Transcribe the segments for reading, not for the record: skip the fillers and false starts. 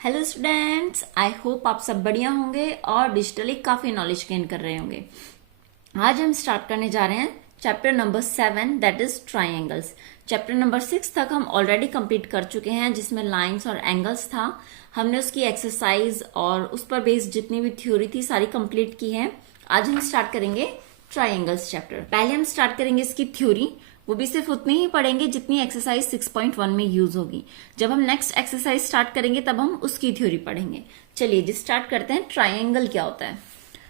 Hello students, I hope आप सब बढ़िया होंगे और डिजिटली काफी नॉलेज गेन कर रहे होंगे। आज हम स्टार्ट करने जा रहे हैं chapter number 7 that is triangles. Chapter number 6 तक हम ऑलरेडी कंप्लीट कर चुके हैं, जिसमें लाइंस और एंगल्स था। हमने उसकी एक्सरसाइज और उस पर बेस्ड जितनी भी थ्योरी थी सारी कंप्लीट की है। आज हम स्टार्ट करेंगे ट्राइंगल्स चैप्टर। पहले हम स्टार्ट करेंगे इसकी थ्योरी, वो भी सिर्फ उतनी ही पढ़ेंगे जितनी एक्सरसाइज 6.1 में यूज होगी। जब हम नेक्स्ट एक्सरसाइज स्टार्ट करेंगे तब हम उसकी थ्योरी पढ़ेंगे। चलिए जी स्टार्ट करते हैं। ट्राइंगल क्या होता है?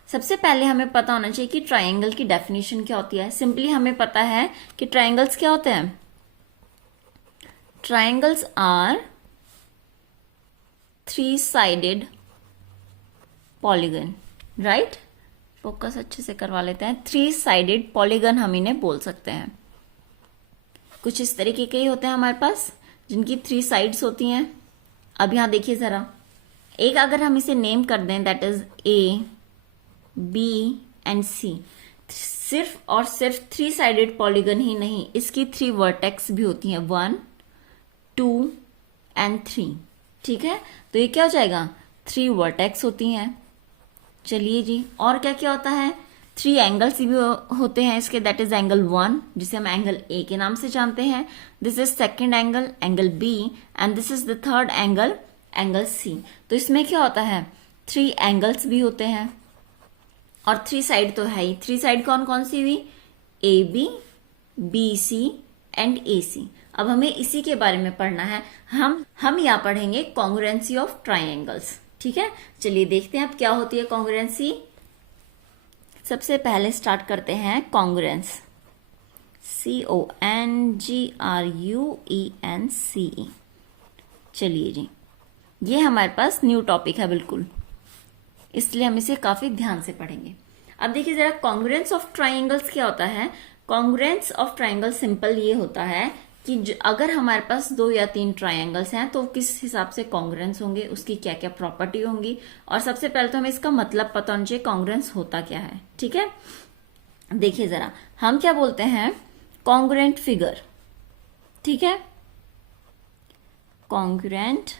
सबसे पहले हमें पता होना चाहिए कि ट्राइंगल की डेफिनेशन क्या होती है। सिंपली हमें पता है कि ट्राइंगल्स क्या होते हैं। Triangles are three sided polygon, right? Focus अच्छे से करवा लेते हैं। थ्री साइडेड पॉलीगन हम इन्हें बोल सकते हैं। कुछ इस तरीके के ही होते हैं हमारे पास, जिनकी थ्री साइड्स होती हैं। अब यहां देखिए जरा, एक अगर हम इसे नेम कर दें that is A, B and C. सिर्फ और सिर्फ थ्री साइडेड पॉलीगन ही नहीं, इसकी थ्री वर्टेक्स भी होती हैं, 1, 2 एंड 3। ठीक है, तो ये क्या हो जाएगा? थ्री वर्टेक्स होती हैं। चलिए जी, और क्या क्या होता है? थ्री एंगल्स भी होते हैं इसके, दैट इज एंगल 1 जिसे हम एंगल ए के नाम से जानते हैं। This is second angle, angle B, and this is the third angle, angle C. तो इसमें क्या होता है? थ्री एंगल्स भी होते हैं और थ्री साइड तो है ही। थ्री साइड कौन कौन सी हुई? ए बी सी एंड ए सी। अब हमें इसी के बारे में पढ़ना है। हम यहाँ पढ़ेंगे कॉन्ग्रुएंसी ऑफ ट्राइंगल्स। ठीक है, चलिए देखते हैं अब क्या होती है कॉन्ग्रुएंसी। सबसे पहले स्टार्ट करते हैं कॉन्ग्रुएंस, CONGRUENCE। चलिए जी, ये हमारे पास न्यू टॉपिक है बिल्कुल, इसलिए हम इसे काफी ध्यान से पढ़ेंगे। अब देखिए जरा, कॉन्ग्रुएंस ऑफ ट्राइंगल्स क्या होता है? कॉन्ग्रुएंस ऑफ ट्राइंगल सिंपल ये होता है कि अगर हमारे पास 2 या 3 ट्राइंगल्स हैं तो किस हिसाब से कॉन्ग्रुएंस होंगे, उसकी क्या क्या प्रॉपर्टी होंगी, और सबसे पहले तो हमें इसका मतलब पता होना चाहिए कॉन्ग्रुएंस होता क्या है। ठीक है, देखिए जरा, हम क्या बोलते हैं? Congruent figure. ठीक है, कॉन्ग्रुएंट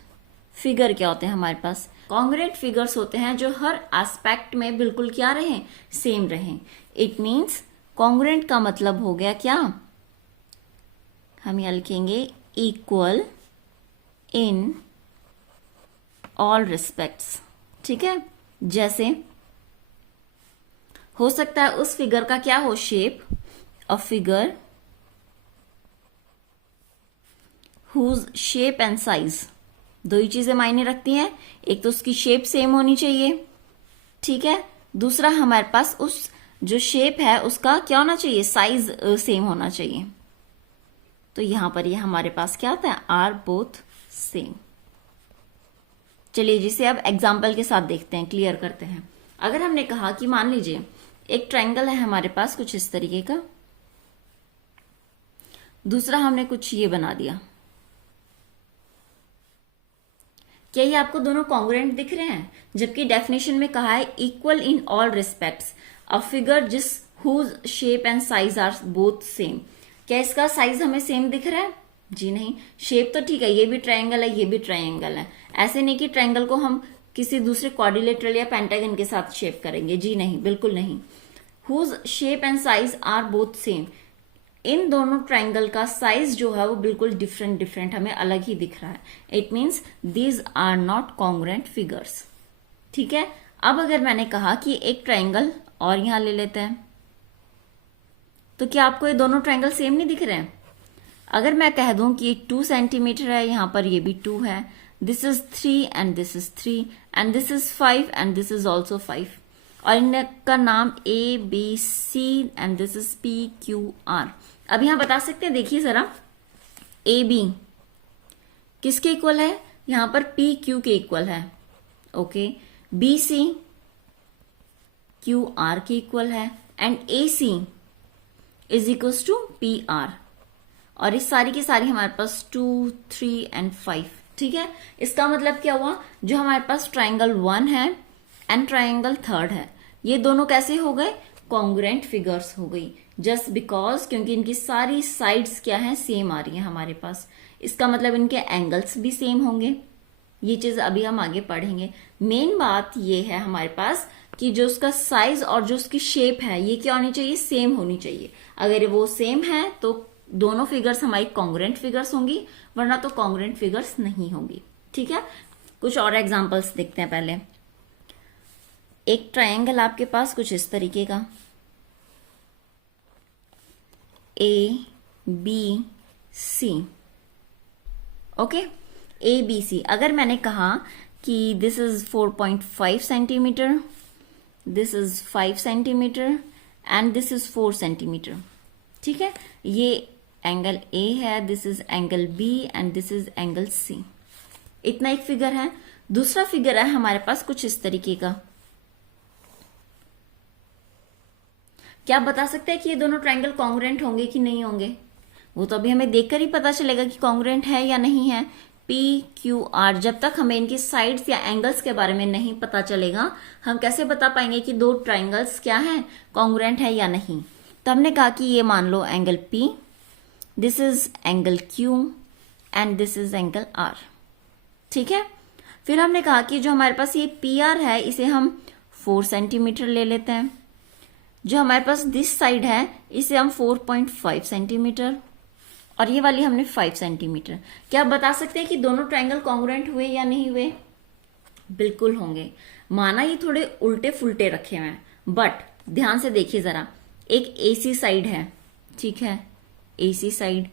फिगर क्या होते हैं हमारे पास? कॉन्ग्रुएंट फिगर्स होते हैं जो हर एस्पेक्ट में बिल्कुल क्या रहे? सेम रहे। इट मीन्स कॉन्ग्रुएंट का मतलब हो गया क्या? हम यहां लिखेंगे इक्वल इन ऑल रिस्पेक्ट्स। ठीक है, जैसे हो सकता है उस फिगर का क्या हो? Shape. A figure whose shape and size, दो ही चीजें मायने रखती हैं। एक तो उसकी शेप सेम होनी चाहिए, ठीक है। दूसरा हमारे पास उस जो शेप है उसका क्या होना चाहिए? साइज सेम होना चाहिए। तो यहां पर ये हमारे पास क्या आता है? Are both same. चलिए जिसे अब एग्जाम्पल के साथ देखते हैं, क्लियर करते हैं। अगर हमने कहा कि मान लीजिए एक ट्रायंगल है हमारे पास कुछ इस तरीके का, दूसरा हमने कुछ ये बना दिया, क्या ये आपको दोनों कॉन्ग्रुएंट दिख रहे हैं? जबकि डेफिनेशन में कहा है equal in all respects a figure जिस whose shape and size are both same. क्या इसका साइज हमें सेम दिख रहा है? जी नहीं। शेप तो ठीक है, ये भी ट्रायंगल है, ये भी ट्रायंगल है। ऐसे नहीं कि ट्रायंगल को हम किसी दूसरे क्वाड्रिलेटरल या पेंटागन के साथ शेप करेंगे, जी नहीं, बिल्कुल नहीं। Whose shape and size are both same, इन दोनों ट्रायंगल का साइज जो है वो बिल्कुल डिफरेंट डिफरेंट हमें अलग ही दिख रहा है। It means these are not congruent figures. ठीक है, अब अगर मैंने कहा कि एक ट्रायंगल और यहां ले लेते हैं, तो क्या आपको ये दोनों ट्रायंगल सेम नहीं दिख रहे हैं? अगर मैं कह दूं कि 2 सेंटीमीटर है, यहां पर ये भी 2 है, this is 3 and this is 3 and this is 5 and this is also 5, और इनका नाम ABC and this is PQR। अब यहां बता सकते हैं, देखिए जरा, AB किसके इक्वल है? यहां पर PQ के इक्वल है, ओके। BC QR के इक्वल है and AC is equal to PR, और इस सारी की सारी हमारे पास 2, 3 एंड 5। ठीक है, इसका मतलब क्या हुआ? जो हमारे पास ट्रायंगल 1 है एंड ट्रायंगल 3 है, ये दोनों कैसे हो गए? कॉन्ग्रुएंट फिगर्स हो गई, जस्ट बिकॉज क्योंकि इनकी सारी साइड्स क्या है? सेम आ रही है हमारे पास। इसका मतलब इनके एंगल्स भी सेम होंगे। ये चीज अभी हम आगे पढ़ेंगे। मेन बात ये है हमारे पास कि जो उसका साइज और जो उसकी शेप है ये क्या होनी चाहिए, सेम होनी चाहिए। अगर वो सेम है तो दोनों फिगर्स हमारी कॉन्ग्रुएंट फिगर्स होंगी, वरना तो कॉन्ग्रुएंट फिगर्स नहीं होंगी। ठीक है, कुछ और एग्जांपल्स देखते हैं। पहले एक ट्रायंगल आपके पास कुछ इस तरीके का, A B C. Okay, A B C. अगर मैंने कहा कि this is 4.5 centimetre, this is 5 centimetre and this is 4 centimetre. ठीक है, ये एंगल ए है, this is angle B and this is angle C. इतना एक फिगर है। दूसरा फिगर है हमारे पास कुछ इस तरीके का। क्या आप बता सकते हैं कि ये दोनों ट्रायंगल कॉन्ग्रुएंट होंगे कि नहीं होंगे? वो तो अभी हमें देखकर ही पता चलेगा कि कॉन्ग्रुएंट है या नहीं है। पी क्यू आर, जब तक हमें इनकी साइड्स या एंगल्स के बारे में नहीं पता चलेगा हम कैसे बता पाएंगे कि दो ट्रायंगल्स क्या है, कॉन्ग्रुएंट है या नहीं। तो हमने कहा कि ये मान लो angle P, this is angle Q and this is angle R. ठीक है, फिर हमने कहा कि जो हमारे पास ये पी आर है इसे हम 4 सेंटीमीटर ले लेते हैं। जो हमारे पास दिस साइड है इसे हम 4.5 सेंटीमीटर, और ये वाली हमने 5 सेंटीमीटर। क्या आप बता सकते हैं कि दोनों ट्रायंगल कॉन्ग्रुएंट हुए या नहीं हुए? बिल्कुल होंगे। माना ये थोड़े उल्टे फुलटे रखे हुए हैं, बट ध्यान से देखिए जरा, एक एसी साइड है, ठीक है, एसी साइड,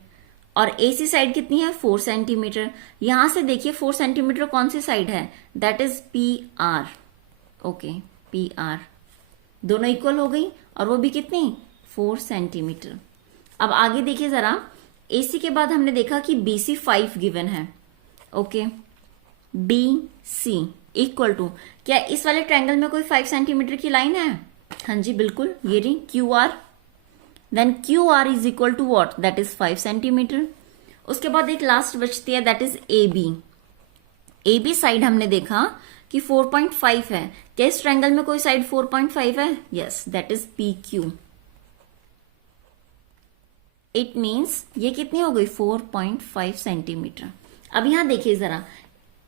और एसी साइड कितनी है, 4 सेंटीमीटर। यहां से देखिए 4 सेंटीमीटर कौन सी साइड है, that is P R. Okay, P R, दोनों इक्वल हो गई, और वो भी कितनी, 4 सेंटीमीटर। अब आगे देखिए जरा, एसी के बाद हमने देखा कि बीसी 5 गिवन है। Okay, B C equal to, क्या इस वाले ट्रायंगल में कोई 5 सेंटीमीटर की लाइन है? हाँ जी बिल्कुल, ये रही Q R. Then Q R is equal to what, that is 5 centimetre. उसके बाद एक लास्ट बचती है, that is A B. A B side हमने देखा कि 4.5 है। क्या इस ट्रायंगल में कोई साइड 4.5 है? Yes, that is P Q. It means ये कितनी हो गई, 4.5 सेंटीमीटर। अब यहां देखिए जरा,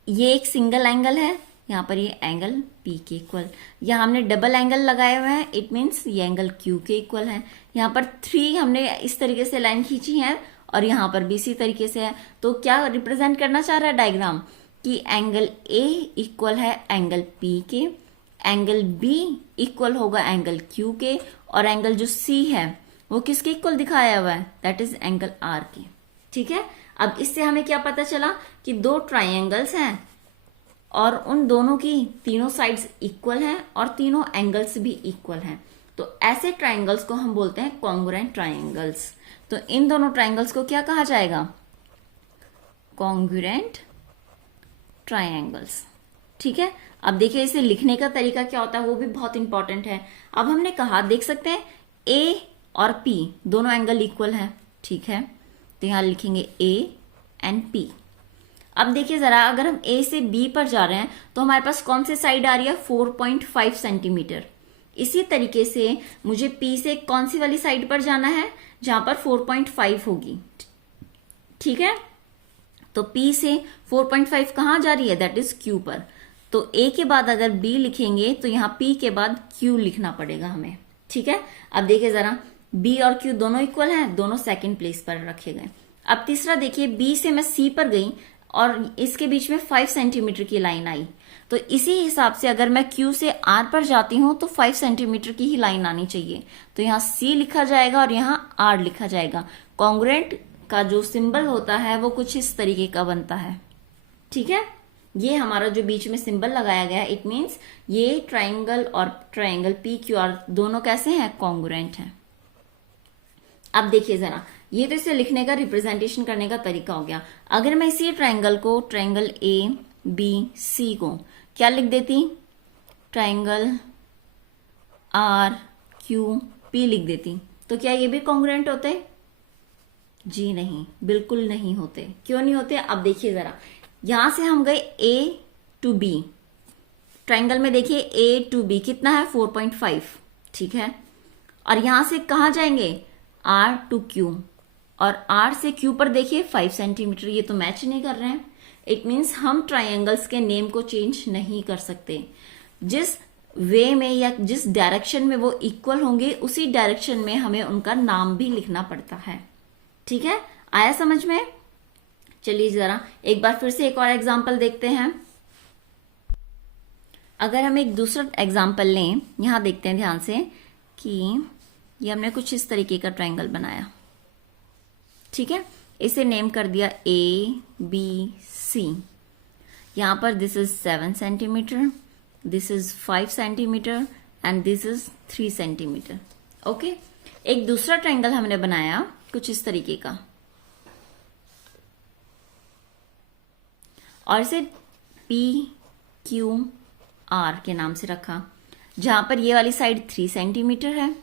ये एक सिंगल एंगल है, यहां पर ये एंगल P के इक्वल, यहां हमने डबल एंगल लगाए हुए हैं, इट मीन्स ये एंगल Q के इक्वल है। यहां पर 3 हमने इस तरीके से लाइन खींची है, और यहां पर भी इसी तरीके से है। तो क्या रिप्रेजेंट करना चाह रहा है डायग्राम, कि एंगल A इक्वल है एंगल P के, एंगल B इक्वल होगा एंगल Q के, और एंगल जो C है वो किसके इक्वल दिखाया हुआ है, दैट इज एंगल R के। ठीक है, अब इससे हमें क्या पता चला कि दो ट्रायंगल्स हैं और उन दोनों की तीनों साइड्स इक्वल हैं और तीनों एंगल्स भी इक्वल हैं। तो ऐसे ट्रायंगल्स को हम बोलते हैं कॉन्ग्रुएंट ट्रायंगल्स। तो इन दोनों ट्रायंगल्स को क्या कहा जाएगा, कॉन्ग्रुएंट ट्रायंगल्स। ठीक है, अब देखिए इसे लिखने का तरीका क्या होता है, वो भी बहुत इंपॉर्टेंट है। अब हमने कहा, देख सकते हैं A और P दोनों एंगल इक्वल है, ठीक है, तो यहां लिखेंगे A एंड P। अब देखिए जरा, अगर हम A से B पर जा रहे हैं तो हमारे पास कौन सी साइड आ रही है, 4.5 सेंटीमीटर। इसी तरीके से मुझे P से कौन सी वाली साइड पर जाना है, जहां पर 4.5 होगी। ठीक है, तो P से 4.5 कहां जा रही है, दैट इज Q पर। तो A के बाद अगर B लिखेंगे तो यहां P के बाद Q लिखना पड़ेगा हमें। ठीक है, अब देखिए जरा, B और Q दोनों इक्वल हैं, दोनों सेकंड प्लेस पर रखे गए। अब तीसरा देखिए, B से मैं C पर गई और इसके बीच में 5 सेंटीमीटर की लाइन आई, तो इसी हिसाब से अगर मैं Q से R पर जाती हूं तो 5 सेंटीमीटर की ही लाइन आनी चाहिए। तो यहाँ C लिखा जाएगा और यहाँ R लिखा जाएगा। कॉन्ग्रुएंट का जो सिंबल होता है वो कुछ इस तरीके का बनता है। ठीक है, ये हमारा जो बीच में सिंबल लगाया गया है, इट मीन्स ये ट्राइंगल और ट्राइंगल PQR दोनों कैसे हैं, कॉन्ग्रुएंट हैं। अब देखिए जरा, ये तो इसे लिखने का, रिप्रेजेंटेशन करने का तरीका हो गया। अगर मैं इसी ट्राइंगल को, ट्राइंगल ABC को क्या लिख देती, ट्राइंगल RQP लिख देती, तो क्या ये भी कॉन्ग्रुएंट होते? जी नहीं, बिल्कुल नहीं होते। क्यों नहीं होते, अब देखिए जरा, यहां से हम गए A to B, ट्राइंगल में देखिए A to B कितना है, 4.5, ठीक है, और यहां से कहां जाएंगे, R to Q, और R से Q पर देखिए 5 सेंटीमीटर, ये तो मैच नहीं कर रहे हैं। इट मीन्स हम ट्राइंगल्स के नेम को चेंज नहीं कर सकते। जिस वे में या जिस डायरेक्शन में वो इक्वल होंगे उसी डायरेक्शन में हमें उनका नाम भी लिखना पड़ता है। ठीक है, आया समझ में? चलिए जरा एक बार फिर से एक और एग्जाम्पल देखते हैं। अगर हम एक दूसरा एग्जाम्पल लें, यहां देखते हैं ध्यान से कि ये हमने कुछ इस तरीके का ट्राइंगल बनाया। ठीक है, इसे नेम कर दिया ABC। यहां पर this is 7 centimetre, this is 5 centimetre and this is 3 centimetre. Okay, एक दूसरा ट्राइंगल हमने बनाया कुछ इस तरीके का और इसे PQR के नाम से रखा, जहां पर ये वाली साइड 3 सेंटीमीटर है।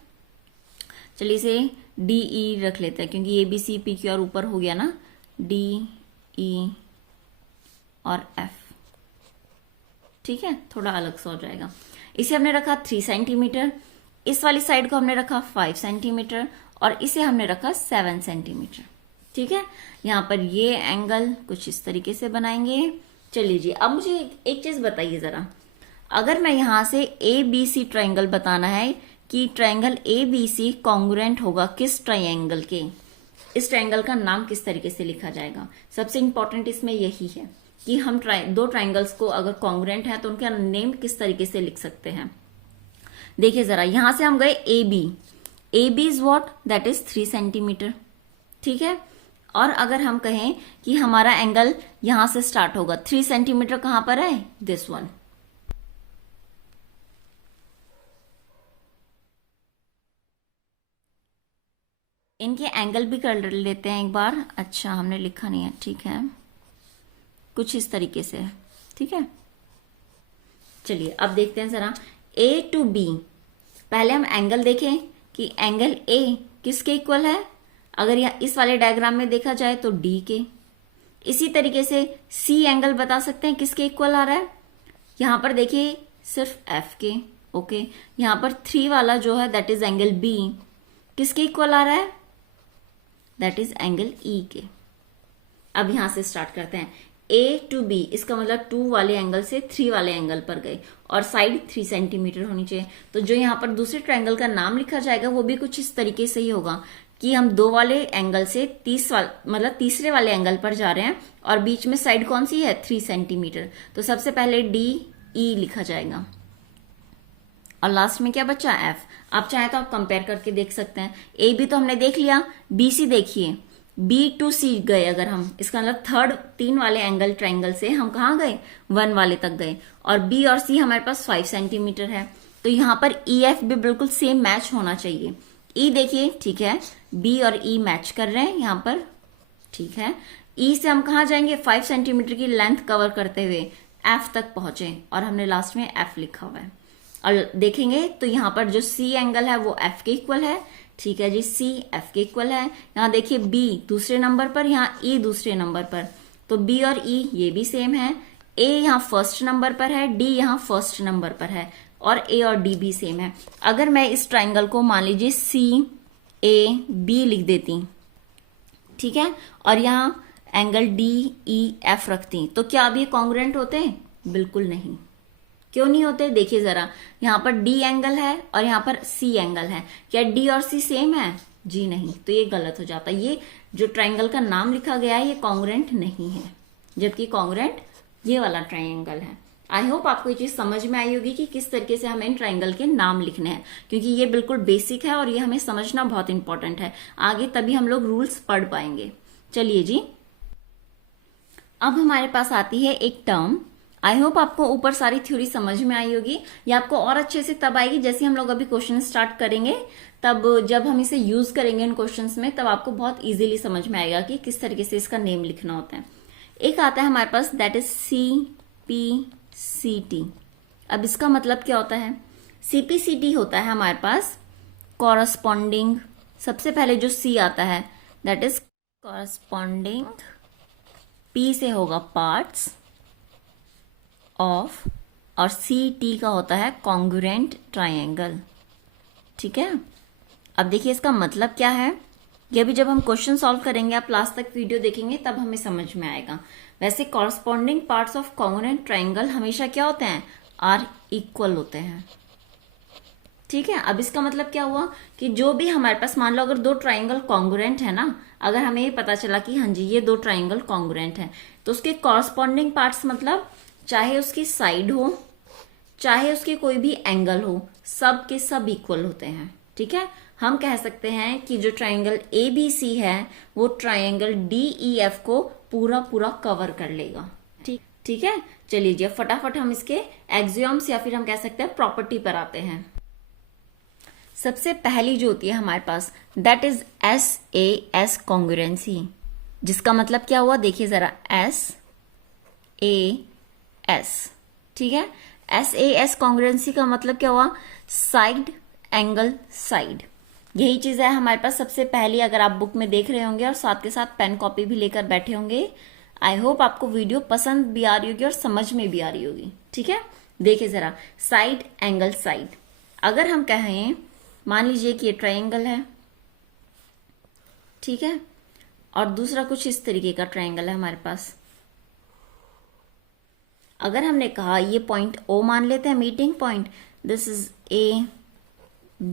चलिए इसे DE रख लेते हैं क्योंकि ABC PQR ऊपर हो गया ना, DE और F। ठीक है, थोड़ा अलग सा हो जाएगा। इसे हमने रखा 3 सेंटीमीटर, इस वाली साइड को हमने रखा 5 सेंटीमीटर और इसे हमने रखा 7 सेंटीमीटर। ठीक है, यहां पर ये एंगल कुछ इस तरीके से बनाएंगे। चलिए जी, अब मुझे एक चीज बताइए जरा, अगर मैं यहां से ABC ट्राइंगल बताना है कि ट्राइंगल ABC कॉन्ग्रुएंट होगा किस ट्राइंगल के, इस ट्राइंगल का नाम किस तरीके से लिखा जाएगा। सबसे इंपॉर्टेंट इसमें यही है कि हम दो ट्राइंगल्स को अगर कॉन्ग्रुएंट है तो उनका नेम किस तरीके से लिख सकते हैं। देखिए जरा, यहां से हम गए AB is what, that is 3 centimetre. ठीक है, और अगर हम कहें कि हमारा एंगल यहां से स्टार्ट होगा, 3 सेंटीमीटर कहां पर है, दिस वन। इनके एंगल भी कर लेते हैं एक बार। अच्छा, हमने लिखा नहीं है, ठीक है, कुछ इस तरीके से है। ठीक है, चलिए अब देखते हैं जरा A to B। पहले हम एंगल देखें कि एंगल A किसके इक्वल है। अगर यह इस वाले डायग्राम में देखा जाए तो D के। इसी तरीके से C एंगल बता सकते हैं किसके इक्वल आ रहा है। यहां पर देखिए सिर्फ F के। ओके, यहां पर 3 वाला जो है दैट इज एंगल B, किसके इक्वल आ रहा है, दैट इज एंगल E के। अब यहां से स्टार्ट करते हैं, A to B, इसका मतलब 2 वाले एंगल से 3 वाले एंगल पर गए और साइड 3 सेंटीमीटर होनी चाहिए। तो जो यहाँ पर दूसरे ट्रायंगल का नाम लिखा जाएगा वो भी कुछ इस तरीके से ही होगा कि हम 2 वाले एंगल से 30 मतलब तीसरे वाले एंगल पर जा रहे हैं और बीच में साइड कौन सी है, 3 सेंटीमीटर। तो सबसे पहले DE लिखा जाएगा और लास्ट में क्या बचा, F। आप चाहे तो आप कंपेयर करके देख सकते हैं। AB तो हमने देख लिया, BC देखिए, B to C गए अगर हम, इसका मतलब 3 वाले एंगल ट्रायंगल से हम कहाँ गए, 1 वाले तक गए और B और C हमारे पास 5 सेंटीमीटर है। तो यहाँ पर EF भी बिल्कुल सेम मैच होना चाहिए। E देखिए, ठीक है, B और E मैच कर रहे हैं यहाँ पर। ठीक है, E से हम कहाँ जाएंगे, 5 सेंटीमीटर की लेंथ कवर करते हुए F तक पहुंचे और हमने लास्ट में F लिखा हुआ है। और देखेंगे तो यहाँ पर जो C एंगल है वो F के इक्वल है। ठीक है जी, C F के इक्वल है। यहाँ देखिए B दूसरे नंबर पर, यहाँ E दूसरे नंबर पर, तो B और E ये भी सेम है। A यहाँ फर्स्ट नंबर पर है, D यहाँ फर्स्ट नंबर पर है और A और D भी सेम है। अगर मैं इस ट्राइंगल को मान लीजिए CAB लिख देती, ठीक है, और यहाँ एंगल DEF रखती, तो क्या अब ये कॉन्ग्रुएंट होते हैं, बिल्कुल नहीं। क्यों नहीं होते, देखिए जरा, यहाँ पर D एंगल है और यहाँ पर C एंगल है, क्या D और C सेम है, जी नहीं, तो ये गलत हो जाता है। ये जो ट्राइंगल का नाम लिखा गया है ये कॉन्ग्रुएंट नहीं है, जबकि कॉन्ग्रुएंट ये वाला ट्राइंगल है। आई होप आपको ये चीज समझ में आई होगी कि किस तरीके से हमें इन ट्राइंगल के नाम लिखने हैं, क्योंकि ये बिल्कुल बेसिक है और ये हमें समझना बहुत इंपॉर्टेंट है। आगे तभी हम लोग रूल्स पढ़ पाएंगे। चलिए जी, अब हमारे पास आती है एक टर्म। आई होप आपको ऊपर सारी थ्योरी समझ में आई होगी। ये आपको और अच्छे से तब आएगी जैसे हम लोग अभी क्वेश्चन स्टार्ट करेंगे, तब जब हम इसे यूज करेंगे इन क्वेश्चंस में, तब आपको बहुत इजीली समझ में आएगा कि किस तरीके से इसका नेम लिखना होता है। एक आता है हमारे पास दैट इज CPCT। अब इसका मतलब क्या होता है, CPCT होता है हमारे पास कॉरस्पॉन्डिंग, सबसे पहले जो C आता है दैट इज कॉरस्पॉन्डिंग, P से होगा पार्ट्स ऑफ, और CT का होता है कॉन्ग्रुएंट ट्राइंगल। ठीक है, अब देखिए इसका मतलब क्या है, ये भी जब हम क्वेश्चन सॉल्व करेंगे, आप लास्ट तक वीडियो देखेंगे तब हमें समझ में आएगा। वैसे corresponding parts of congruent triangle हमेशा क्या होते हैं, आर इक्वल होते हैं। ठीक है, अब इसका मतलब क्या हुआ कि जो भी हमारे पास, मान लो अगर दो ट्राइंगल कॉन्ग्रुएंट है ना, अगर हमें ये पता चला कि हाँ जी ये दो ट्राइंगल कॉन्ग्रुएंट है, तो उसके कॉरस्पॉन्डिंग पार्ट्स मतलब चाहे उसकी साइड हो चाहे उसके कोई भी एंगल हो, सब के सब इक्वल होते हैं। ठीक है, हम कह सकते हैं कि जो ट्राइंगल ABC है वो ट्राइंगल DEF को पूरा पूरा कवर कर लेगा। ठीक है, चलिए जी फटाफट हम इसके एक्सियोम्स या फिर हम कह सकते हैं प्रॉपर्टी पर आते हैं। सबसे पहली जो होती है हमारे पास, दैट इज SAS कॉन्ग्रुएंसी, जिसका मतलब क्या हुआ देखिए जरा, SAS। ठीक है, SAS कॉन्ग्रुएंसी का मतलब क्या हुआ, साइड एंगल साइड। यही चीज है हमारे पास सबसे पहली, अगर आप बुक में देख रहे होंगे और साथ के साथ पेन कॉपी भी लेकर बैठे होंगे। आई होप आपको वीडियो पसंद भी आ रही होगी और समझ में भी आ रही होगी। ठीक है, देखिए जरा, साइड एंगल साइड। अगर हम कहें, मान लीजिए कि ये ट्राइंगल है, ठीक है, और दूसरा कुछ इस तरीके का ट्राइंगल है हमारे पास। अगर हमने कहा ये पॉइंट O मान लेते हैं meeting point, this is A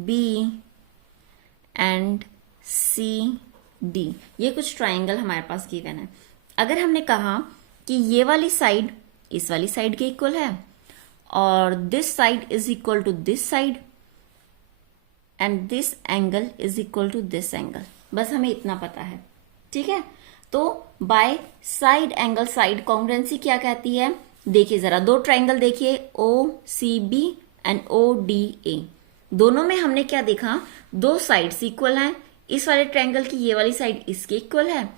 B and C D, ये कुछ ट्राइंगल हमारे पास गिवन है। अगर हमने कहा कि ये वाली साइड इस वाली साइड के इक्वल है और this side is equal to this side and this angle is equal to this angle, बस हमें इतना पता है। ठीक है, तो by side angle side congruency क्या कहती है, देखिए जरा, दो ट्राइंगल देखिए OCB एंड ODA, दोनों में हमने क्या देखा, दो साइड्स इक्वल हैं। इस वाले ट्राइंगल की ये वाली साइड इसके इक्वल है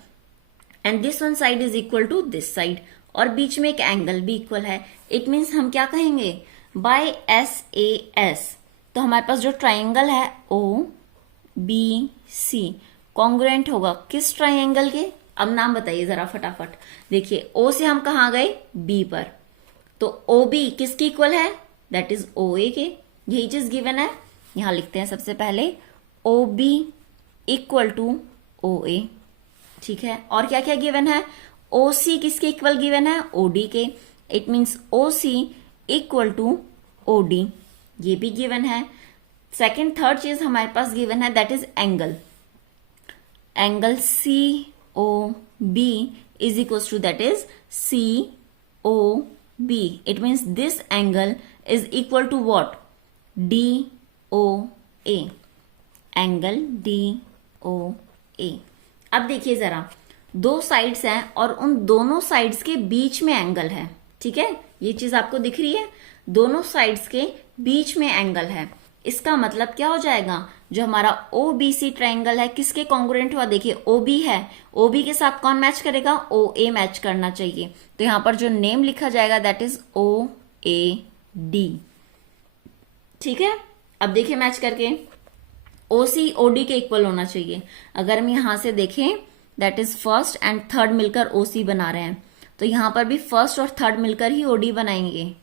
and this one side is equal to this side, और बीच में एक एंगल भी इक्वल है। इट मीन्स हम क्या कहेंगे, बाय SAS, तो हमारे पास जो ट्राइंगल है OBC कॉन्ग्रुएंट होगा किस ट्राइंगल के, अब नाम बताइए जरा फटाफट। देखिए O से हम कहाँ गए, B पर, तो OB किसकी इक्वल है, दैट इज OA के। यही चीज गिवन है, यहां लिखते हैं सबसे पहले OB इक्वल टू OA। ठीक है, और क्या क्या गिवन है, OC किसके इक्वल गिवन है, OD के। It means OC equal to OD, ये भी गिवन है। सेकेंड थर्ड चीज हमारे पास गिवन है, that is angle. Angle COB is equals to, that is COB. It means this angle is equal to what, DOA, angle DOA। अब देखिए जरा, दो साइड्स हैं और उन दोनों साइड्स के बीच में एंगल है। ठीक है, ये चीज आपको दिख रही है, दोनों साइड्स के बीच में एंगल है। इसका मतलब क्या हो जाएगा, जो हमारा OBC ट्राइंगल है किसके कॉन्ग्रुएंट हुआ, देखिए OB है, OB के साथ कौन मैच करेगा, OA मैच करना चाहिए। तो यहां पर जो नेम लिखा जाएगा दैट इज OAD। ठीक है, अब देखिए मैच करके, OC OD के इक्वल होना चाहिए। अगर हम यहां से देखें, that is first and third मिलकर OC बना रहे हैं, तो यहां पर भी फर्स्ट और थर्ड मिलकर ही OD बनाएंगे,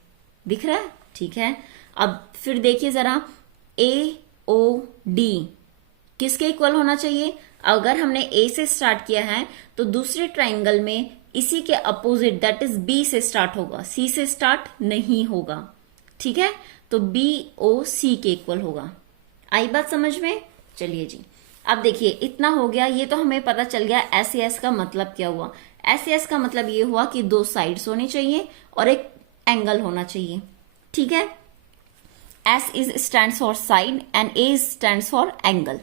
दिख रहा है। ठीक है, अब फिर देखिए जरा, AOD किसके इक्वल होना चाहिए, अगर हमने A से स्टार्ट किया है तो दूसरे ट्राइंगल में इसी के अपोजिट दैट इज B से स्टार्ट होगा, C से स्टार्ट नहीं होगा। ठीक है, तो BOC के इक्वल होगा। आई बात समझ में, चलिए जी, अब देखिए इतना हो गया, ये तो हमें पता चल गया SAS का मतलब क्या हुआ। SAS का मतलब ये हुआ कि दो साइड्स होनी चाहिए और एक एंगल होना चाहिए। ठीक है, S is stands for side and A stands for angle।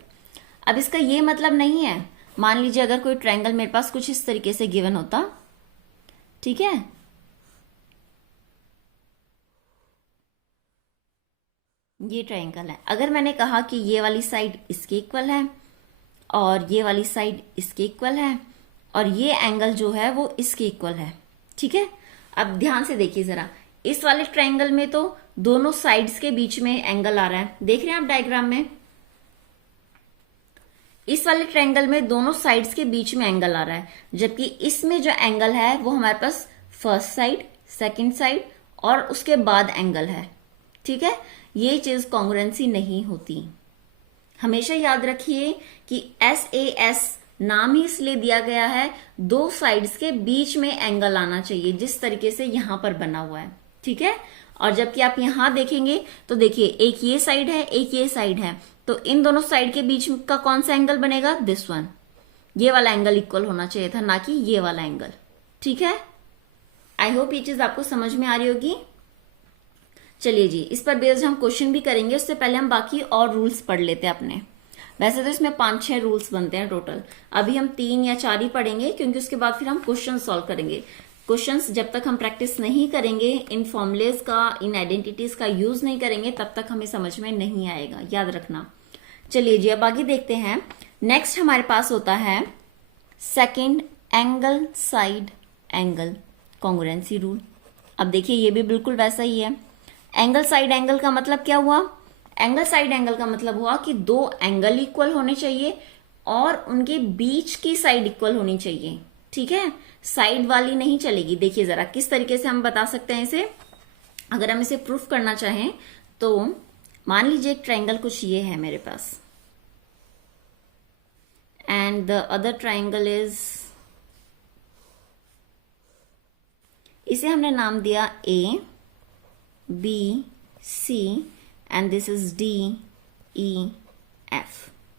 अब इसका ये मतलब नहीं है, मान लीजिए अगर कोई ट्रायंगल मेरे पास कुछ इस तरीके से गिवन होता, ठीक है, ये ट्रायंगल है, अगर मैंने कहा कि ये वाली साइड इसके इक्वल है और ये वाली साइड इसके इक्वल है और ये एंगल जो है वो इसके इक्वल है। ठीक है, अब ध्यान से देखिए जरा, इस वाले ट्रायंगल में तो दोनों साइड्स के बीच में एंगल आ रहा है, देख रहे हैं आप डायग्राम में। इस वाले ट्रायंगल में दोनों साइड्स के बीच में एंगल आ रहा है, जबकि इसमें जो एंगल है वो हमारे पास फर्स्ट साइड, सेकंड साइड और उसके बाद एंगल है। ठीक है, ये चीज कॉन्ग्रुएंसी नहीं होती। हमेशा याद रखिए कि SAS नाम ही इसलिए दिया गया है, दो साइड्स के बीच में एंगल आना चाहिए जिस तरीके से यहां पर बना हुआ है, ठीक है। और जबकि आप यहां देखेंगे तो देखिए एक ये साइड है, एक ये साइड है, तो इन दोनों साइड के बीच का कौन सा एंगल बनेगा? This one. ये वाला एंगल इक्वल होना चाहिए था, ना कि ये वाला एंगल, ठीक है। आई होप ये चीज आपको समझ में आ रही होगी। चलिए जी, इस पर बेस्ड हम क्वेश्चन भी करेंगे, उससे पहले हम बाकी और रूल्स पढ़ लेते हैं अपने। वैसे तो इसमें 5-6 रूल्स बनते हैं टोटल, अभी हम 3 या 4 ही पढ़ेंगे क्योंकि उसके बाद फिर हम क्वेश्चन सॉल्व करेंगे। क्वेश्चंस जब तक हम प्रैक्टिस नहीं करेंगे, इन फॉर्मुलेज का, इन आइडेंटिटीज का यूज नहीं करेंगे, तब तक हमें समझ में नहीं आएगा, याद रखना। चलिए जी, अब आगे देखते हैं। नेक्स्ट हमारे पास होता है second, angle side angle congruency rule. अब देखिए ये भी बिल्कुल वैसा ही है। एंगल साइड एंगल का मतलब क्या हुआ? एंगल साइड एंगल का मतलब हुआ कि दो एंगल इक्वल होने चाहिए और उनके बीच की साइड इक्वल होनी चाहिए, ठीक है। साइड वाली नहीं चलेगी। देखिए जरा किस तरीके से हम बता सकते हैं इसे। अगर हम इसे प्रूफ करना चाहें तो मान लीजिए एक ट्रायंगल कुछ ये है मेरे पास, and the other triangle is, इसे हमने नाम दिया ABC and this is DEF,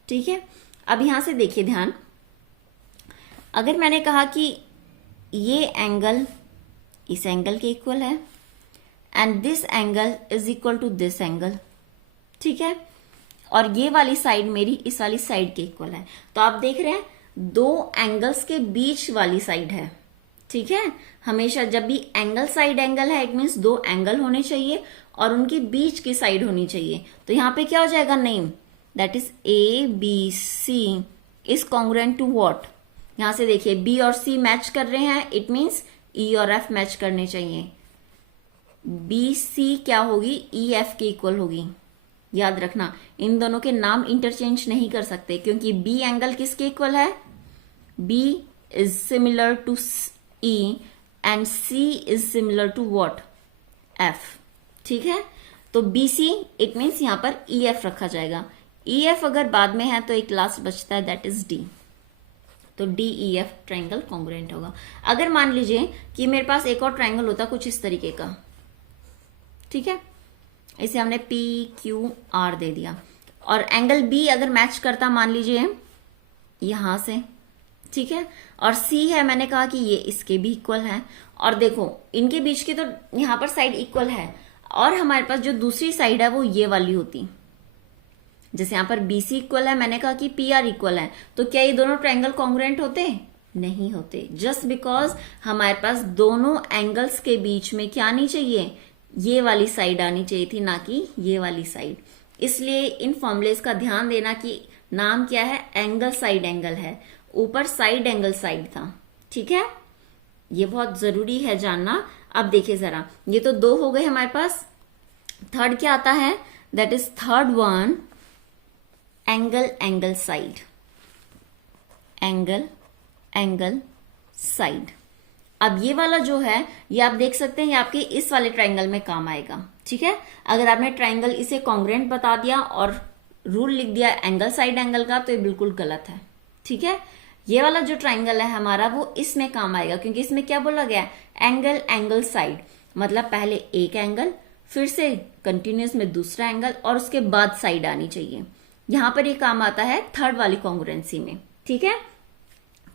ठीक है। अब यहां से देखिए ध्यान, अगर मैंने कहा कि ये एंगल इस एंगल के इक्वल है and this angle is equal to this angle, ठीक है, और ये वाली साइड मेरी इस वाली साइड के इक्वल है, तो आप देख रहे हैं दो एंगल्स के बीच वाली साइड है, ठीक है। हमेशा जब भी एंगल साइड एंगल है, इट मीन्स दो एंगल होने चाहिए और उनके बीच की साइड होनी चाहिए। तो यहां पे क्या हो जाएगा? Name, that is ABC is congruent to what? यहां से देखिए B और C मैच कर रहे हैं, इट मीन्स E और F मैच करने चाहिए। BC क्या होगी? EF के इक्वल होगी। याद रखना, इन दोनों के नाम इंटरचेंज नहीं कर सकते क्योंकि B एंगल किसके इक्वल है? B is similar to E and C is similar to what? F, ठीक है। तो BC इट मीन्स यहां पर EF रखा जाएगा। EF अगर बाद में है तो एक लास्ट बचता है, दैट इज D, तो DEF ट्रायंगल कॉन्ग्रुएंट होगा। अगर मान लीजिए कि मेरे पास एक और ट्रायंगल होता कुछ इस तरीके का, ठीक है, इसे हमने PQR दे दिया और एंगल B अगर मैच करता मान लीजिए यहां से, ठीक है, और C है, मैंने कहा कि ये इसके भी इक्वल है, और देखो इनके बीच की तो यहां पर साइड इक्वल है और हमारे पास जो दूसरी साइड है वो ये वाली होती, जैसे यहां पर BC इक्वल है, मैंने कहा कि PR इक्वल है, तो क्या ये दोनों ट्रायंगल कॉन्ग्रुएंट होते? नहीं होते, जस्ट बिकॉज हमारे पास दोनों एंगल्स के बीच में क्या आनी चाहिए? ये वाली साइड आनी चाहिए थी, ना कि ये वाली साइड। इसलिए इन फॉर्मुलेज का ध्यान देना कि नाम क्या है? एंगल साइड एंगल है, ऊपर साइड एंगल साइड था, ठीक है। ये बहुत जरूरी है जानना। अब देखिए जरा, ये तो दो हो गए हमारे पास, थर्ड क्या आता है? That is third one, angle angle side, angle angle side. अब ये वाला जो है ये आप देख सकते हैं, ये आपके इस वाले ट्रायंगल में काम आएगा, ठीक है। अगर आपने ट्रायंगल इसे कॉन्ग्रुएंट बता दिया और रूल लिख दिया एंगल साइड एंगल का, तो ये बिल्कुल गलत है, ठीक है। ये वाला जो ट्रायंगल है हमारा वो इसमें काम आएगा क्योंकि इसमें क्या बोला गया? एंगल एंगल साइड, मतलब पहले एक एंगल, फिर से कंटिन्यूस में दूसरा एंगल और उसके बाद साइड आनी चाहिए। यहां पर ये काम आता है थर्ड वाली कॉन्ग्रुएंसी में, ठीक है।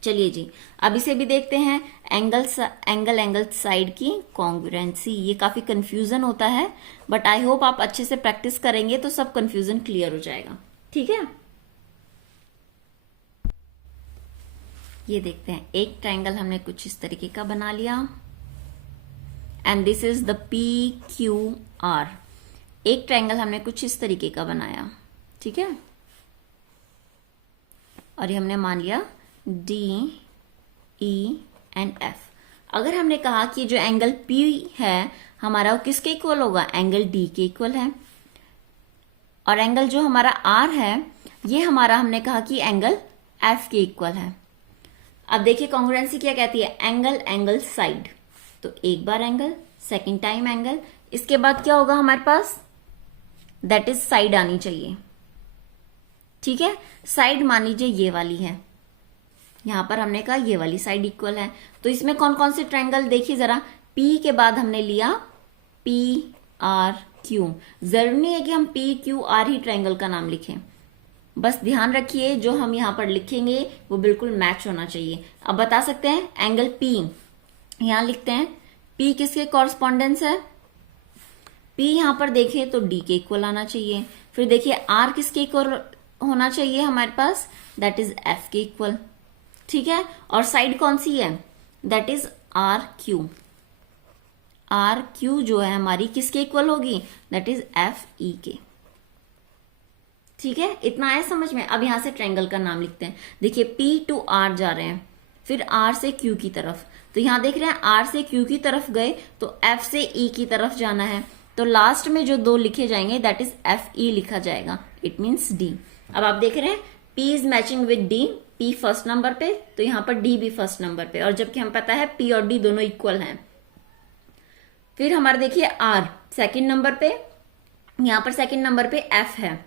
चलिए जी, अब इसे भी देखते हैं, एंगल एंगल साइड की कॉन्ग्रुएंसी। ये काफी कंफ्यूजन होता है, बट आई होप आप अच्छे से प्रैक्टिस करेंगे तो सब कंफ्यूजन क्लियर हो जाएगा, ठीक है। ये देखते हैं, एक ट्रायंगल हमने कुछ इस तरीके का बना लिया and this is the PQR। एक ट्रायंगल हमने कुछ इस तरीके का बनाया, ठीक है, और ये हमने मान लिया DE एंड F। अगर हमने कहा कि जो एंगल P है हमारा वो किसके इक्वल होगा? एंगल D के इक्वल है, और एंगल जो हमारा R है ये हमारा हमने कहा कि एंगल F के इक्वल है। अब देखिए कॉन्ग्रुएंसी क्या कहती है? एंगल एंगल साइड, तो एक बार एंगल, सेकेंड टाइम एंगल, इसके बाद क्या होगा हमारे पास? दैट इज साइड आनी चाहिए, ठीक है, साइड मान लीजिए ये वाली है, यहां पर हमने कहा ये वाली साइड इक्वल है, तो इसमें कौन कौन से ट्रायंगल देखिए जरा, पी के बाद हमने लिया पी आर क्यू। जरूरी नहीं है कि हम पी क्यू आर ही ट्रायंगल का नाम लिखें, बस ध्यान रखिए जो हम यहां पर लिखेंगे वो बिल्कुल मैच होना चाहिए। अब बता सकते हैं एंगल पी, यहां लिखते हैं पी किसके कॉरस्पॉन्डेंस है, पी यहां पर देखें तो डी के इक्वल आना चाहिए। फिर देखिए आर किसके इक्वल होना चाहिए हमारे पास, दैट इज एफ के इक्वल, ठीक है। और साइड कौन सी है, that is R Q. R Q जो है हमारी किसके इक्वल होगी, दैट इज एफ ई के, ठीक है। इतना आया समझ में। अब यहां से ट्रायंगल का नाम लिखते हैं। देखिए पी टू आर जा रहे हैं, फिर आर से क्यू की तरफ, तो यहां देख रहे हैं आर से क्यू की तरफ गए तो एफ से ई की तरफ जाना है, तो लास्ट में जो दो लिखे जाएंगे दैट इज एफ ई लिखा जाएगा, इट मीन्स डी। अब आप देख रहे हैं P is matching with D, P first number पे तो यहां पर डी भी फर्स्ट नंबर पे, और जबकि हम पता है पी और डी दोनों इक्वल हैं। फिर हमारे देखिए आर सेकंड नंबर पे, यहां पर सेकंड नंबर पे एफ है,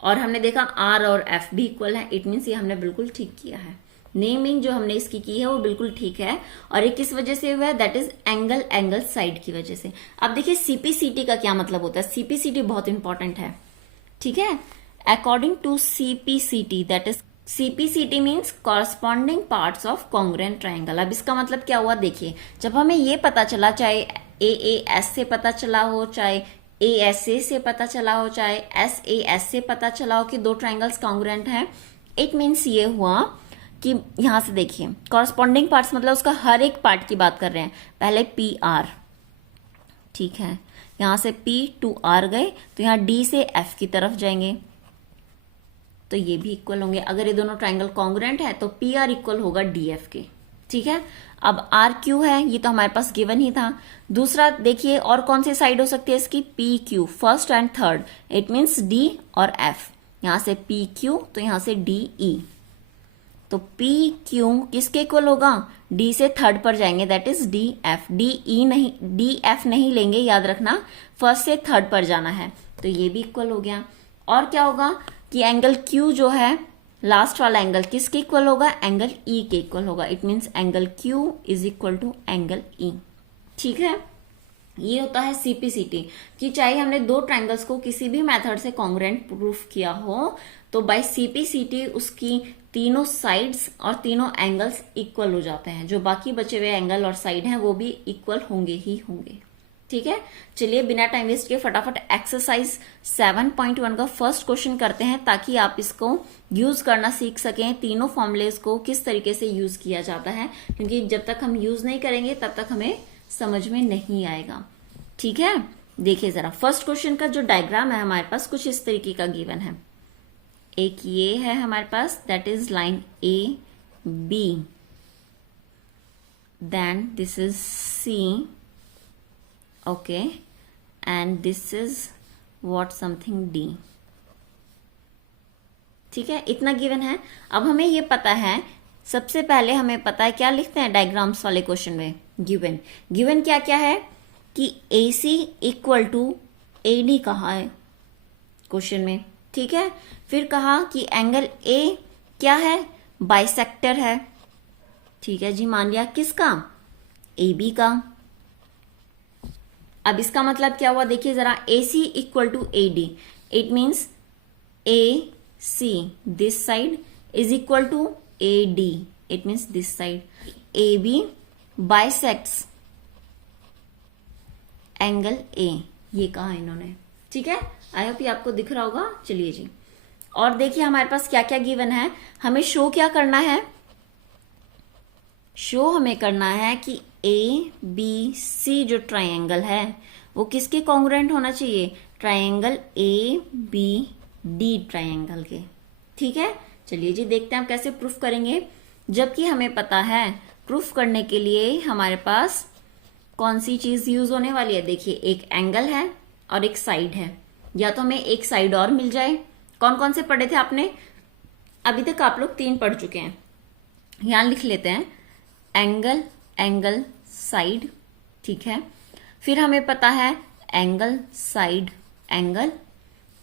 और हमने देखा आर और एफ भी इक्वल है, इट मीन्स ये हमने बिल्कुल ठीक किया है। नेमिंग जो हमने इसकी की है वो बिल्कुल ठीक है, और ये किस वजह से हुआ है, दैट इज एंगल साइड की वजह से। अब देखिए सीपीसीटी का क्या मतलब होता है, सीपीसीटी बहुत इंपॉर्टेंट है, ठीक है। According to CPCT, that is CPCT means corresponding parts of congruent triangle. अब इसका मतलब क्या हुआ, देखिए जब हमें ये पता चला, चाहे ए एस से पता चला हो, चाहे ए एस ए से पता चला हो, चाहे एस ए एस से पता चला हो कि दो ट्राइंगल्स कॉन्ग्रुएंट हैं, इट मीन्स ये हुआ कि यहां से देखिए कॉरस्पॉन्डिंग पार्ट्स मतलब उसका हर एक पार्ट की बात कर रहे हैं। पहले पी आर, ठीक है, यहां से पी टू आर गए तो यहां डी से एफ की तरफ जाएंगे तो ये भी इक्वल होंगे। अगर ये दोनों ट्राइंगल कॉन्ग्रुएंट है तो पी आर इक्वल होगा डी एफ के, ठीक है। अब आर क्यू है, ये तो हमारे पास गिवन ही था। दूसरा देखिए और कौन सी साइड हो सकती है इसकी, P Q first and third, it means D और एफ। यहां से पी क्यू तो यहां से डी ई, तो पी क्यू किसके इक्वल होगा, डी से थर्ड पर जाएंगे that is D F. D E नहीं, डी एफ नहीं लेंगे, याद रखना फर्स्ट से थर्ड पर जाना है, तो ये भी इक्वल हो गया। और क्या होगा कि एंगल क्यू जो है लास्ट वाला एंगल किसके इक्वल होगा, एंगल ई के इक्वल होगा, it means angle Q is equal to angle E, ठीक है। ये होता है सीपीसीटी, कि चाहे हमने दो ट्राइंगल्स को किसी भी मेथड से कॉन्ग्रुएंट प्रूफ किया हो तो बाय सीपीसीटी उसकी तीनों साइड्स और तीनों एंगल्स इक्वल हो जाते हैं, जो बाकी बचे हुए एंगल और साइड हैं वो भी इक्वल होंगे ही होंगे, ठीक है। चलिए बिना टाइम वेस्ट के फटाफट एक्सरसाइज 7.1 का फर्स्ट क्वेश्चन करते हैं, ताकि आप इसको यूज करना सीख सकें, तीनों फॉर्मूलेस को किस तरीके से यूज किया जाता है, क्योंकि जब तक हम यूज नहीं करेंगे तब तक हमें समझ में नहीं आएगा, ठीक है। देखिए जरा फर्स्ट क्वेश्चन का जो डायग्राम है हमारे पास कुछ इस तरीके का गिवन है। एक ये है हमारे पास, that is line A B, then this is C, okay, and this is what something D, ठीक है। इतना गिवन है। अब हमें ये पता है, सबसे पहले हमें पता है क्या लिखते हैं डायग्राम्स वाले क्वेश्चन में, गिवन क्या क्या है कि AC इक्वल टू AD कहा है क्वेश्चन में, ठीक है। फिर कहा कि एंगल A क्या है, बाइसेक्टर है, ठीक है जी, मान लिया किसका, AB का। अब इसका मतलब क्या हुआ, देखिए जरा AC equal to AD, it means AC this side is equal to AD, it means this side. AB bisects angle A, ये कहा इन्होंने, ठीक है। आई होप ये आपको दिख रहा होगा। चलिए जी, और देखिए हमारे पास क्या क्या गिवन है, हमें शो क्या करना है, शो हमें करना है कि ABC जो ट्राइंगल है वो किसके कॉन्ग्रुएंट होना चाहिए, ट्राइंगल ABD ट्राइंगल के, ठीक है। चलिए जी देखते हैं हम कैसे प्रूफ करेंगे, जबकि हमें पता है प्रूफ करने के लिए हमारे पास कौन सी चीज यूज होने वाली है। देखिए एक एंगल है और एक साइड है, या तो हमें एक साइड और मिल जाए। कौन कौन से पढ़े थे आपने, अभी तक आप लोग 3 पढ़ चुके हैं, यहां लिख लेते हैं एंगल, एंगल, साइड, ठीक है। फिर हमें पता है एंगल, साइड, एंगल,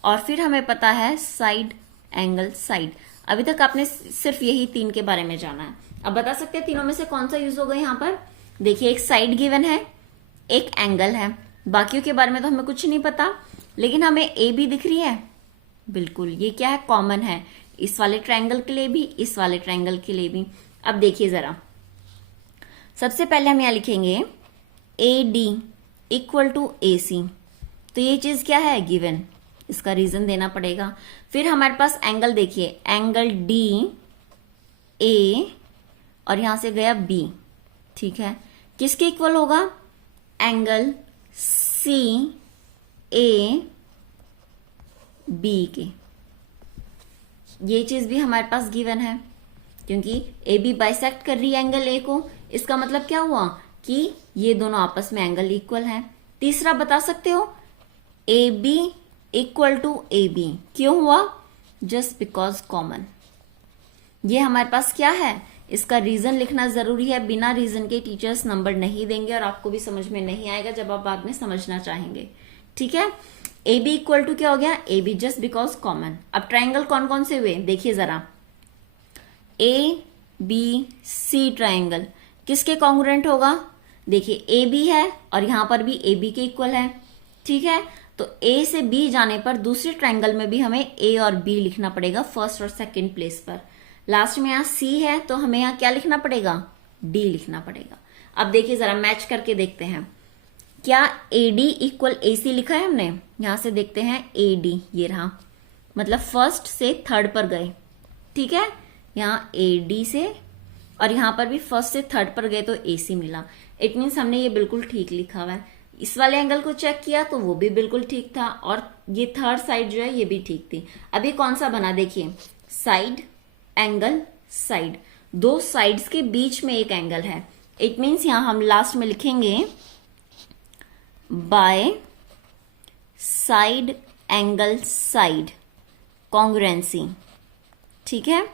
और फिर हमें पता है साइड, एंगल, साइड। अभी तक आपने सिर्फ यही 3 के बारे में जाना है। अब बता सकते हैं तीनों में से कौन सा यूज होगा यहाँ पर। देखिए एक साइड गिवन है, एक एंगल है, बाकियों के बारे में तो हमें कुछ नहीं पता, लेकिन हमें ए बी दिख रही है। बिल्कुल, ये क्या है, कॉमन है, इस वाले ट्रायंगल के लिए भी, इस वाले ट्रायंगल के लिए भी। अब देखिए जरा, सबसे पहले हम यहां लिखेंगे ए डी इक्वल टू ए सी। तो ये चीज क्या है, गिवन, इसका रीजन देना पड़ेगा। फिर हमारे पास एंगल देखिए, एंगल डी ए और यहां से गया बी, ठीक है, किसके इक्वल होगा, एंगल सी ए बी के। ये चीज भी हमारे पास गिवन है, क्योंकि ए बी बाइसेक्ट कर रही है एंगल ए को। इसका मतलब क्या हुआ कि ये दोनों आपस में एंगल इक्वल है। तीसरा बता सकते हो, A B equal to A B क्यों हुआ, जस्ट बिकॉज कॉमन। ये हमारे पास क्या है, इसका रीजन लिखना जरूरी है, बिना रीजन के टीचर्स नंबर नहीं देंगे और आपको भी समझ में नहीं आएगा जब आप बाद में समझना चाहेंगे, ठीक है। ए बी इक्वल टू क्या हो गया, A be just because common. अब ट्राइंगल कौन कौन से हुए देखिए जरा, ए बी सी ट्राइंगल किसके कॉन्ग्रुएंट होगा, देखिए ए बी है और यहां पर भी ए बी के इक्वल है, ठीक है। तो ए से बी जाने पर दूसरे ट्राइंगल में भी हमें ए और बी लिखना पड़ेगा फर्स्ट और सेकंड प्लेस पर। लास्ट में यहां सी है तो हमें यहां क्या लिखना पड़ेगा, डी लिखना पड़ेगा। अब देखिए जरा मैच करके देखते हैं, क्या ए डी इक्वल ए सी लिखा है हमने, यहां से देखते हैं ए डी, ये रहा, मतलब फर्स्ट से थर्ड पर गए, ठीक है, यहां ए डी से, और यहां पर भी फर्स्ट से थर्ड पर गए तो ए सी मिला। इट मीन्स हमने ये बिल्कुल ठीक लिखा हुआ है। इस वाले एंगल को चेक किया तो वो भी बिल्कुल ठीक था, और ये थर्ड साइड जो है ये भी ठीक थी। अभी कौन सा बना देखिए, साइड एंगल साइड, दो साइड्स के बीच में एक एंगल है। इट मीन्स यहां हम लास्ट में लिखेंगे bye side angle side congruency, ठीक है।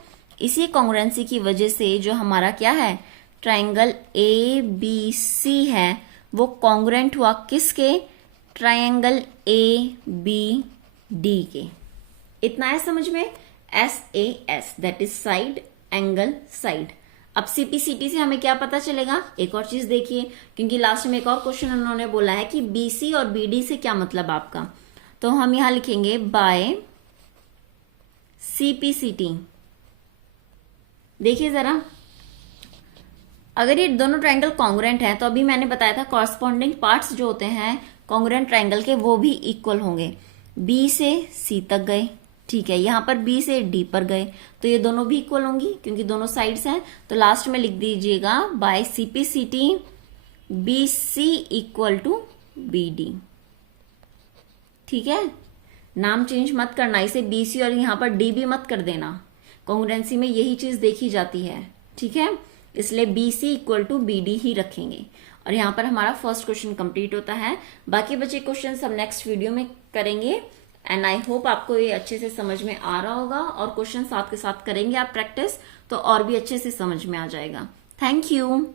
इसी कॉन्ग्रुएंसी की वजह से जो हमारा क्या है, ट्राइंगल ए बी सी है, वो कॉन्ग्रुएंट हुआ किसके, ट्राइंगल ए बी डी के। इतना है समझ में, SAS that is side angle side. अब सीपीसीटी से हमें क्या पता चलेगा, एक और चीज देखिए, क्योंकि लास्ट में एक और क्वेश्चन उन्होंने बोला है कि बीसी और बीडी से क्या मतलब आपका, तो हम यहां लिखेंगे बाय सीपीसीटी। देखिए जरा, अगर ये दोनों ट्रायंगल कॉन्ग्रुएंट हैं तो अभी मैंने बताया था कॉरस्पॉन्डिंग पार्ट्स जो होते हैं कॉन्ग्रुएंट ट्रायंगल के वो भी इक्वल होंगे। बी से सी तक गए, ठीक है, यहां पर बी से डी पर गए तो ये दोनों भी इक्वल होंगी क्योंकि दोनों साइड्स हैं। तो लास्ट में लिख दीजिएगा by CPCT B C equal to B D, ठीक है। नाम चेंज मत करना, इसे बी सी और यहां पर डी भी मत कर देना, कॉन्ग्रुएंसी में यही चीज देखी जाती है, ठीक है। इसलिए B C equal to B D ही रखेंगे। और यहाँ पर हमारा फर्स्ट क्वेश्चन कंप्लीट होता है। बाकी बचे क्वेश्चन सब नेक्स्ट वीडियो में करेंगे। एंड आई होप आपको ये अच्छे से समझ में आ रहा होगा, और क्वेश्चन साथ के साथ करेंगे आप प्रैक्टिस तो और भी अच्छे से समझ में आ जाएगा। Thank you.